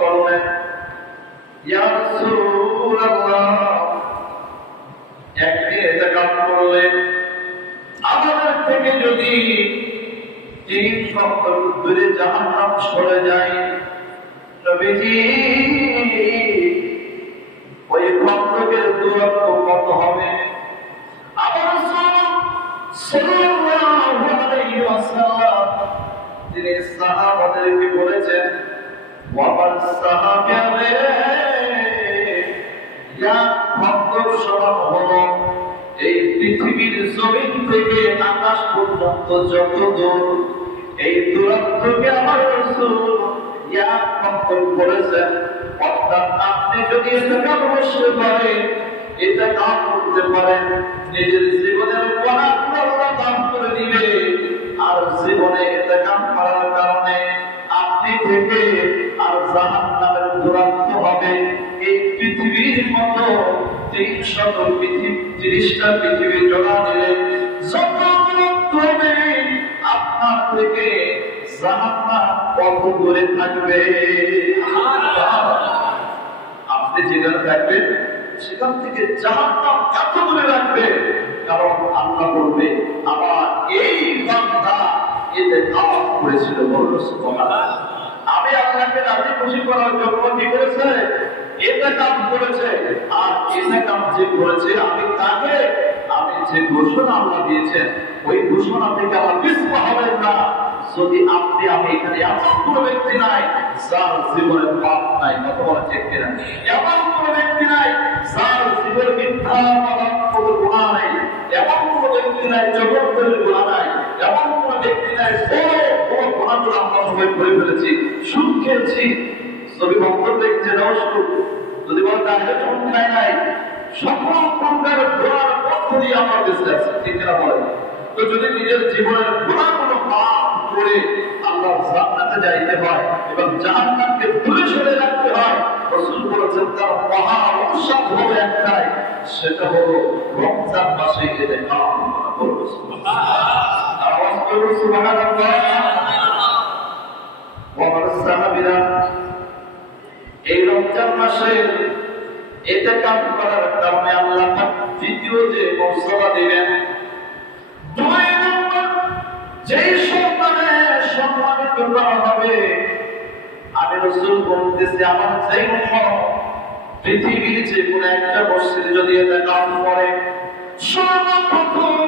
করলেন, ইয়া রাসূলুল্লাহ, একদিন ইতিকাফ করলেন, আমাদের থেকে যদি 3 সপ্তাহ দূরে জাহান্নাম সরে যায়, নবীজি ওই ভক্তদের দূরত্ব কত হবে? আমার সাল্লাল্লাহু আলাইহি ওয়াসাল্লাম তিনি সাহাবাদেরকে বলেছেন, ওয়াবার সাহাবায়ে ইয়া ভক্তর সমান হলো এই পৃথিবীর জমিন থেকে আকাশ পর্যন্ত যত দূর, এই দূরত্বকে আমার রাসূল ইয়া ভক্তর বলেছেন। অর্থাৎ আপনি যদি ইতিকাফ বসতে পারেন, ইতিকাফ করতে পারেন, নিজের জীবনের গুনাহগুলো আল্লাহ মাফ করে দিবে। আর জীবনে ইতিকাফ করার কারণে আপনি থেকে আর জাহান্নামের দূরত্ব হবে এই পৃথিবীর মতো 330টা পৃথিবী জোড়া দিলে যত দূরত্ব হবে আপনার থেকে জাহান্নাম কত দূরে থাকবে। আপনি যেখানে থাকবেন সেখান থেকে জাহান্নাম কত দূরে রাখবে। কারণ আল্লাহ বলবে, আমার এই বান্দা ইতিকাফ করেছিল, বললো সুবহানাল্লাহ। আমি আপনাকে রাজি খুশি করার জন্য কি করেছে? ইতিকাফ করেছে। আর ইতিকাফ যে করেছে, আমি তাকে আমি যে ঘোষণা আল্লাহ দিয়েছেন ওই ঘোষণা থেকে আল্লাহ পিছপা হবেন না। যদি আপনি আমি এখানে এমন কোনো ব্যক্তি নাই যার জীবনে পাপ নাই, কত বড় চেক কিনা, এমন কোনো ব্যক্তি নাই যার জীবনে মিথ্যা কোনো গুনাহ নাই, এমন কোনো ব্যক্তি নাই জগতের গুনাহ নাই, এমন কোনো ব্যক্তি নাই বড় গুনাহগুলো আমরা সবাই করে ফেলেছি, সুদ খেয়েছি। যদি বক্তব্য দেখছে সুদ, যদি বলে তাহলে সুদ খায় নাই, সকল প্রকার গুনার মধ্য দিয়ে আমরা বেঁচে আছি, ঠিক কিনা বলেন? তো যদি নিজের জীবনের গুনাহগুলো মাফ করে আল্লাহ জান্নাতে যাইতে হয় এবং জাহান্নামকে দূরে সরে রাখতে হয়, রাসূল বলেছেন তার মহা ঔষধ হলো একটাই, সেটা হলো রমজান মাসে ইতিকাফ করব। সুবহানাল্লাহ, আওয়াজ করুন সুবহানাল্লাহ। ওয়া সাহাবীরা এই রমজান মাসে ইতিকাফ করার কারণে আল্লাহ পাক দ্বিতীয় যে মর্যাদা দিবেন, দুই নম্বর যেই সম্মানিত করা হবে, আমি রাসূল বলতেছি আমার সেই উম্মত পৃথিবীর যে কোনো একটা মসজিদে যদি ইতিকাফ করে, সর্বপ্রথম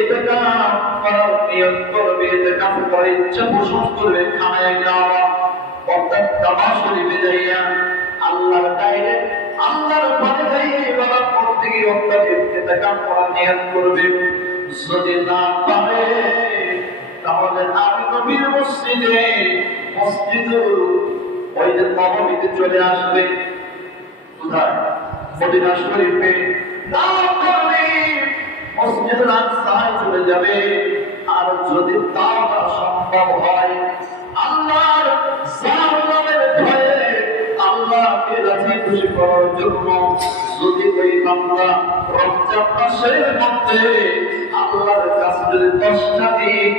ইতিকাফ করার নিয়ত করবে, ইতিকাফ করার ইচ্ছা পোষণ করবে খানায় যাওয়া, অর্থাৎ কাবা শরীফে যাইয়া আল্লাহর বাইরে আল্লাহর ঘরে যাইয়া ইবাদত করতে গিয়ে অর্থাৎ ইতিকাফ করার নিয়ত করবে। যদি না পারে তাহলে আমি নবীর মসজিদুল ওই যে নববীতে চলে আসবে, কোথায়? মদিনা শরীফে। না পারলে মসজিদুল আকসায় চলে যাবে। আর যদি তাও না সম্ভব হয়, আল্লাহর জালালের ভয়ে আল্লাহকে রাজি খুশি করার জন্য যদি ওই বান্দা রমজান মাসের মধ্যে আল্লাহর কাছে যদি 10টা দিন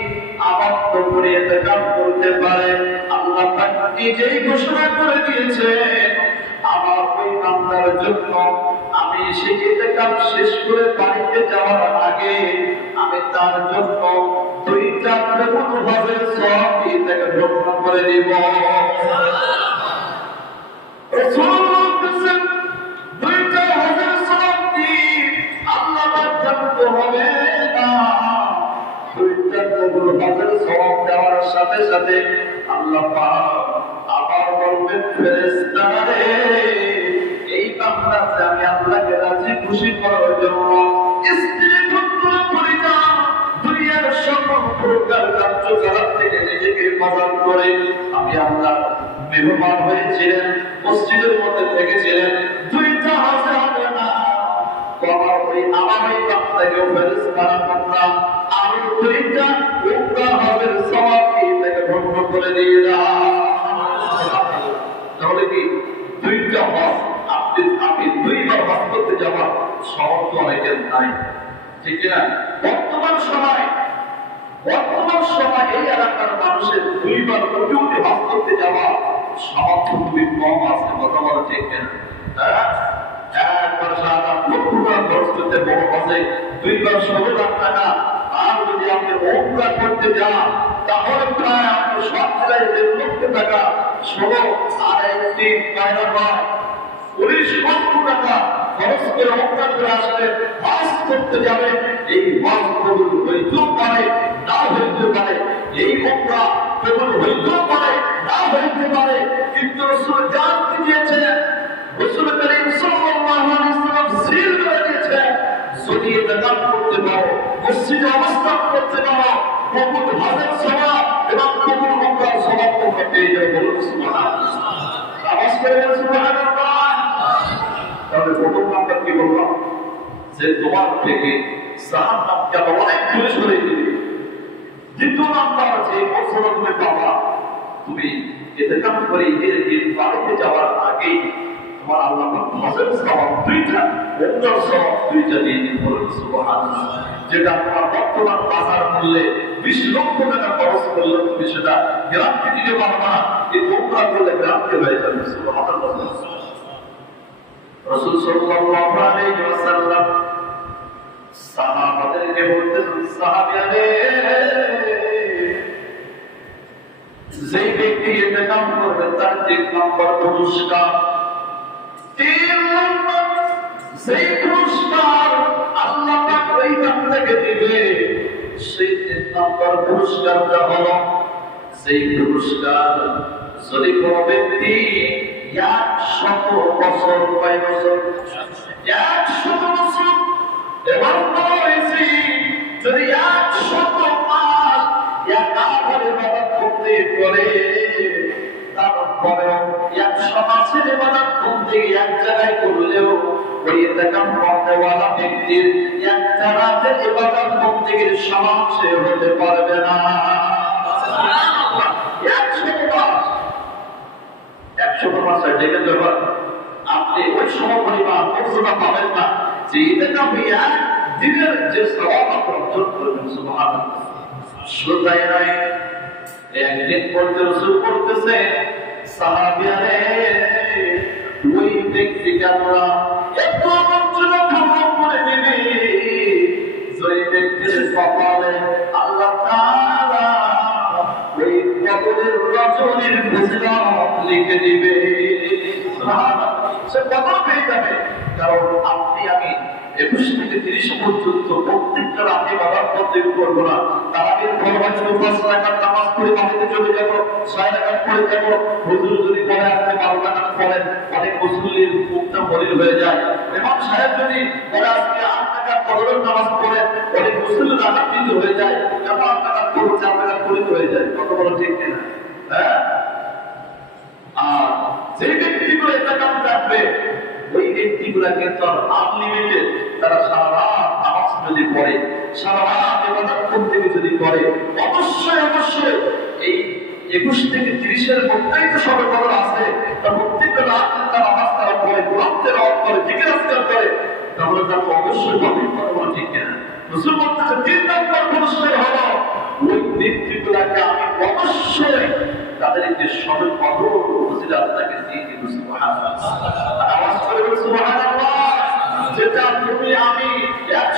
আবাদ করে ইতিকাফ করতে পারে, আল্লাহ তাকে নিজেই ঘোষণা করে দিয়েছেন আমার ওই বান্দার জন্য আমি সেই ইতিকাফ শেষ করে বাড়িতে যাওয়ার আগে আমি তার জন্য 2টা প্রমুখভাবে সওয়াব দিয়ে তাকে গ্রহণ করে দিব। রাসূলুল্লাহ বলেছেন 2টা হাজার সওয়াব দিয়ে আল্লাহ জানতে হবে না। 2টা হাজার সওয়াব দেওয়ার সাথে সাথে আল্লাহ পাক আবার বলবেন, ফেরেশতারা রে, এই বান্দাকে আমি আল্লাহকে রাজি খুশি করার জন্য স্ত্রী পুত্র পরিবার দুনিয়ার সকল প্রকার কার্যকলাপ থেকে নিজেকে হেফাজত করে আমি আল্লাহ মেহমান হয়েছিলেন, মসজিদের মধ্যে থেকেছিলেন, 2টা হাজার হবে না, আমার ওই বান্দাকে ফেরেশতারা করলাম আমি 2টা হাজার সওয়াব দিয়ে তাকে গ্রহণ করে দিয়ে দাও। তাহলে কি 2টা হজ আপনি 2বার হজ করতে যাওয়ার সহজ তো অনেকের নাই, ঠিক না? বর্তমান সময় এই এলাকার মানুষের 2বার উঠে হজ করতে যাওয়া সামর্থ্য খুবই কম আছে, কথা বলা ঠিক কিনা? হ্যাঁ, একবার 7-8 লক্ষ টাকা খরচ করতে বড় আছে, 2বার 16 লাখ টাকা। আর যদি আপনি ওমরা করতে যান তাহলে প্রায় আপনার সব মিলাই 1.5 লক্ষ টাকা, 16 আর 1 পায়রা 19 লক্ষ টাকা খরচ করে ওমরা করে আসলে হজ করতে যাবে। এই হজ কবুল হইতেও পারে, না হইতে পারে। এই ওমরা কবুল হইতেও পারে, না হইতে পারে। কিন্তু রাসূল জানতে দিয়েছেন, রাসূল করিম সাল্লাল্লাহু আলাইহি ওয়াসাল্লাম সিল করে দিয়েছেন, যদি ইবাদত করতে পারো, মসজিদে অবস্থান করতে পারো, কবুল হজের সওয়াব এবং কবুল ওমরার সওয়াব তোমরা পেয়ে যাবে। বলুন সুবহানাল্লাহ। আওয়াজ করে বলুন সুবহানাল্লাহ। তাহলে প্রথম নাম্বার কি বললাম, যে তোমার থেকে জাহান্নামকে আল্লাহ অনেক দূরে সরিয়ে দিবে। দ্বিতীয় নাম্বার, যে মর্যাদা তুমি পাবা, তুমি ইতিকাফ করে ঈদের দিন বাড়িতে যাওয়ার আগে তোমার আল্লাহ হজের সওয়াব 2টা, ওমরার সওয়াব 2টা দিয়ে দিন। বলুন সুবহানাল্লাহ। যেটা তোমার বর্তমান বাজার মূল্যে 20 লক্ষ টাকা খরচ করলে তুমি সেটা গ্রামকে দিতে পারবা না, এই ওমরা করলে গ্রামকে হয়ে যাবে। সুবহানাল্লাহ। রাসূল সাল্লাল্লাহু আলাইহি ওয়াসাল্লাম সাহাবাদেরকে বলতেন, সাহাবিয়ারে, যে ব্যক্তি ইতিকাফ করবে তার 3 নম্বর পুরস্কার, 3 নম্বর সেই পুরস্কার আল্লাহ পাক ওই বান্দাকে দিবে। সেই 3 নম্বর পুরস্কারটা হলো, সেই পুরস্কার যদি কোনো ব্যক্তি 100 বছর, কয় বছর? 100 বছর। এবং বলেছি যদি 100 মাস একাধারে ইবাদত করতে পারে, তারপরেও 100 মাসের ইবাদত করতে এক জায়গায় করলেও ওই ইতিকাফ করতেওয়ালা ব্যক্তির একটা রাতের ইবাদত করতে সমান সে হতে পারবে না। 100 মাস দেখে যাবেন আপনি ওই সমপরিমাণ মর্যাদা পাবেন না যে ইতিকাফে দিনের যে সওয়াব অর্জন করবেন। সুবহানাল্লাহ। শুধুই নয়, একদিন পড়তে রাসূল পড়তেছে, সাহাবিয়ারে, ওই ব্যক্তিকে আল্লাহ এত মর্যাদা প্রদান করে দিবে, যে ব্যক্তির কপালে আল্লাহ তাআলা ওই কবরের রজনীর ফজিলত লিখে দিবে। সুবহানাল্লাহ। সে কবর পেয়ে যাবে। কারণ আপনি আমি 21 থেকে 30 পর্যন্ত প্রত্যেকটা রাতে ইবাদত করতে করবো না। তারাবির পর হয়তো 5 রাকাত নামাজ পড়ে বাড়িতে চলে যাব, 6 রাকাত পড়ে যাব। হুজুর যদি বলে আপনি 12 রাকাত পড়েন, অনেক মুসল্লির মুখটা মলিন হয়ে যায়। ইমাম সাহেব যদি বলে আজকে 8 রাকাত ফজরের নামাজ পড়েন, অনেক মুসল্লির রাকাত হয়ে যায়। কেন 8 রাকাত পড়ে 4 রাকাত পড়ে হয়ে যায়? কত বড় ঠিক কিনা? হ্যাঁ। আর যে ব্যক্তিগুলো ইতিকাফ রাখবে, ওই ব্যক্তিগুলা কিন্তু আনলিমিটেড, তারা সারা রাত নামাজ যদি পড়ে, সারা রাত ইবাদত করতে যদি করে, অবশ্যই অবশ্যই এই 21 থেকে 30 এর মধ্যেই তো সবে কদর আছে। তার প্রত্যেকটা রাত তার নামাজ তারা পড়ে, কোরআন তেলাওয়াত করে, জিকির আজকার করে, তাহলে তাকে অবশ্যই পাবে। কথা বলা ঠিক কিনা? রাসূল বলতেছে 3 নম্বর পুরস্কার হলো, ওই ব্যক্তিগুলাকে আমি অবশ্যই তাদেরকে সবে কদর ফজিলত তাকে দিয়ে দিব। সুবহানাল্লাহ। আওয়াজ করে বলুন সুবহানাল্লাহ। যেটা তুমি আমি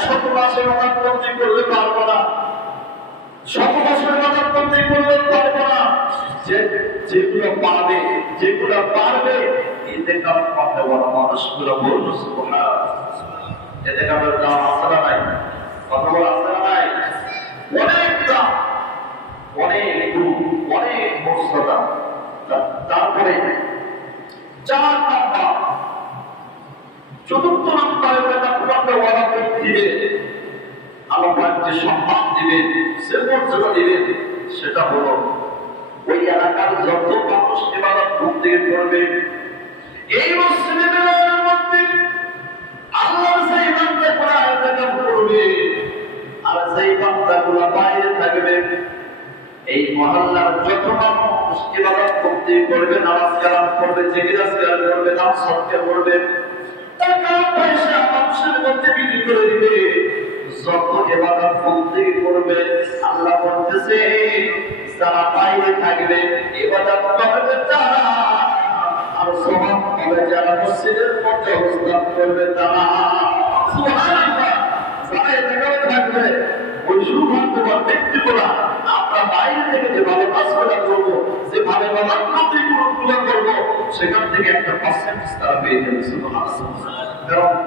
100 মাসের ইবাদত করতে করলে পারবো না, 100 বছর ইবাদত করতে করলে পারবো না। যেগুলো পারবে ইতিকাফ করতে বড় মানুষগুলো বলুন সুবহানাল্লাহ। ইতিকাফের দাম আছে না নাই? কত বড় আছে না নাই? অনেক দাম, অনেক গুণ, অনেক মর্যাদা। তারপরে 4 নম্বর, 4র্থ নম্বরে ওয়াদা দিবে, আল্লাহ যে সম্মান দিবেন, যে মর্যাদা দিবেন, সেটা হলো ওই এলাকার যত মানুষ ইবাদত করতে করবে, এই মসজিদের মধ্যে আল্লাহর যে বান্দা কোরআন ইতিকাফ করবে, আর যেই বান্দাগুলো বাইরে থাকবে, এই মহল্লার যত মানুষ ইবাদত করতে করবে, নামাজ কালাম করবে, জিকির আজকার করবে, নাম সদকা করবে, টাকা পয়সা মানুষের মধ্যে বিক্রি করে দিবে, যত ইবাদত করতে করবে, আল্লাহ বলতেছে যারা বাইরে থাকবে, ইবাদত করবে তারা মসজিদের মধ্যে অবস্থান করবে তারা সুবহানাল্লাহ যারা এখানে থাকবে ওই সুভাগ্যবান ব্যক্তিগুলা আমরা বাইরে থেকে যেভাবে কাজগুলো করবো, যেভাবে বাবাত্মক গুলো করবো, সেখান থেকে একটা পার্সেন্টেজ তারা পেয়ে যাবে। সুবহানাল্লাহ।